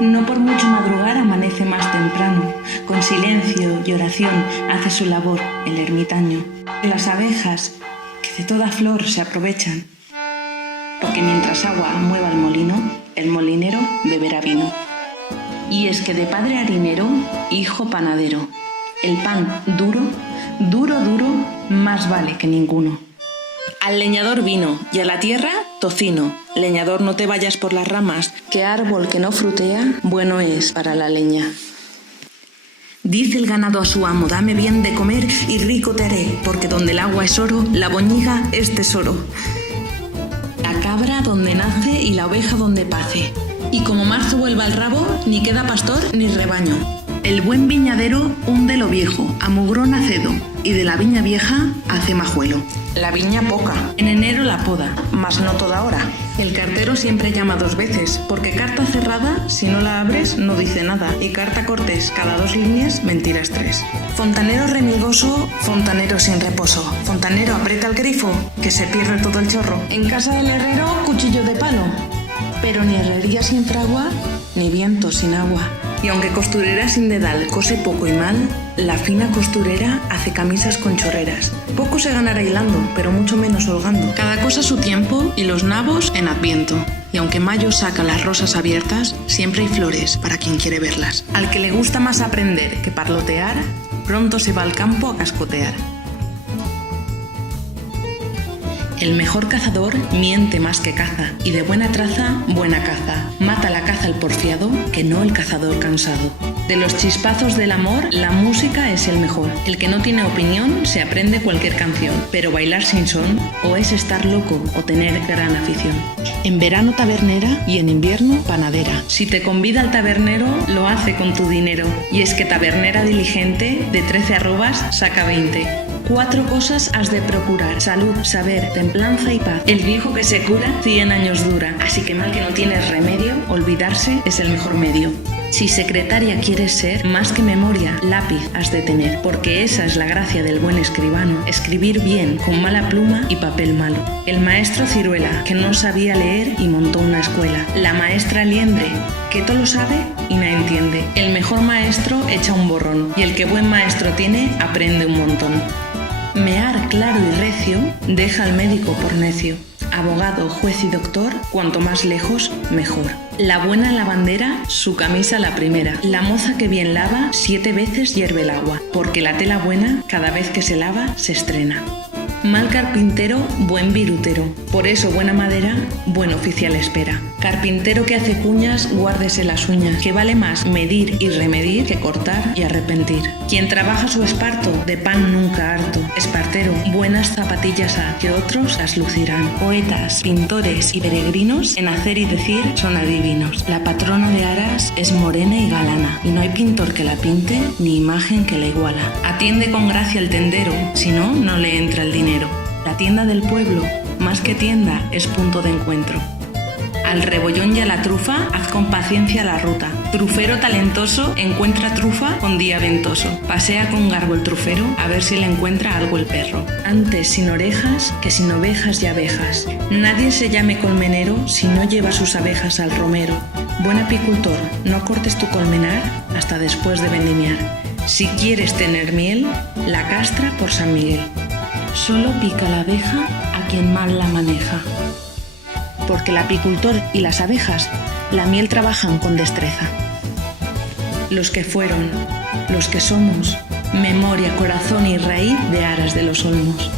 No por mucho madrugar amanece más temprano. Con silencio y oración hace su labor el ermitaño. Las abejas, que de toda flor se aprovechan, porque mientras agua mueva el molino, el molinero beberá vino. Y es que de padre harinero, hijo panadero, el pan duro, duro, duro, más vale que ninguno. Al leñador vino y a la tierra tocino. Leñador, no te vayas por las ramas, que árbol que no frutea, bueno es para la leña. Dice el ganado a su amo, dame bien de comer y rico te haré, porque donde el agua es oro, la boñiga es tesoro. La cabra donde nace y la oveja donde pace. Y como marzo vuelva el rabo, ni queda pastor ni rebaño. El buen viñadero hunde lo viejo, a mugrón acedo, y de la viña vieja hace majuelo. La viña poca, en enero la poda, mas no toda hora. El cartero siempre llama 2 veces, porque carta cerrada, si no la abres, no dice nada, y carta cortés cada 2 líneas, mentiras 3. Fontanero remigoso, fontanero sin reposo. Fontanero, aprieta el grifo, que se pierde todo el chorro. En casa del herrero, cuchillo de palo, pero ni herrería sin fragua, ni viento sin agua. Y aunque costurera sin dedal cose poco y mal, la fina costurera hace camisas con chorreras. Poco se ganará hilando, pero mucho menos holgando. Cada cosa a su tiempo y los nabos en adviento. Y aunque mayo saca las rosas abiertas, siempre hay flores para quien quiere verlas. Al que le gusta más aprender que parlotear, pronto se va al campo a cascotear. El mejor cazador miente más que caza, y de buena traza, buena caza. Mata la caza el porfiado, que no el cazador cansado. De los chispazos del amor, la música es el mejor. El que no tiene opinión se aprende cualquier canción, pero bailar sin son o es estar loco o tener gran afición. En verano tabernera y en invierno panadera. Si te convida el tabernero, lo hace con tu dinero. Y es que tabernera diligente, de 13 arrobas saca 20. 4 cosas has de procurar: salud, saber, templanza y paz. El viejo que se cura 100 años dura, así que mal que no tienes remedio, olvidarse es el mejor medio. Si secretaria quieres ser, más que memoria, lápiz has de tener, porque esa es la gracia del buen escribano: escribir bien, con mala pluma y papel malo. El maestro Ciruela, que no sabía leer y montó una escuela. La maestra Liendre, que todo lo sabe y nada entiende. El mejor maestro echa un borrón, y el que buen maestro tiene, aprende un montón. Mear claro y recio deja al médico por necio. Abogado, juez y doctor, cuanto más lejos, mejor. La buena lavandera, su camisa la primera. La moza que bien lava, 7 veces hierve el agua, porque la tela buena, cada vez que se lava, se estrena. Mal carpintero, buen virutero. Por eso buena madera, buen oficial espera. Carpintero que hace cuñas, guárdese las uñas, que vale más medir y remedir que cortar y arrepentir. Quien trabaja su esparto, de pan nunca harto. Espartero, buenas zapatillas ha, que otros las lucirán. Poetas, pintores y peregrinos, en hacer y decir son adivinos. La patrona de Aras es morena y galana, y no hay pintor que la pinte, ni imagen que la iguala. Atiende con gracia el tendero, si no, no le entra el dinero. La tienda del pueblo, más que tienda, es punto de encuentro. Al rebollón y a la trufa, haz con paciencia la ruta. Trufero talentoso encuentra trufa con día ventoso. Pasea con garbo el trufero a ver si le encuentra algo el perro. Antes sin orejas que sin ovejas y abejas. Nadie se llame colmenero si no lleva sus abejas al romero. Buen apicultor, no cortes tu colmenar hasta después de vendimiar. Si quieres tener miel, la castra por San Miguel. Solo pica la abeja a quien mal la maneja. Porque el apicultor y las abejas la miel trabajan con destreza. Los que fueron, los que somos, memoria, corazón y raíz de Aras de los Olmos.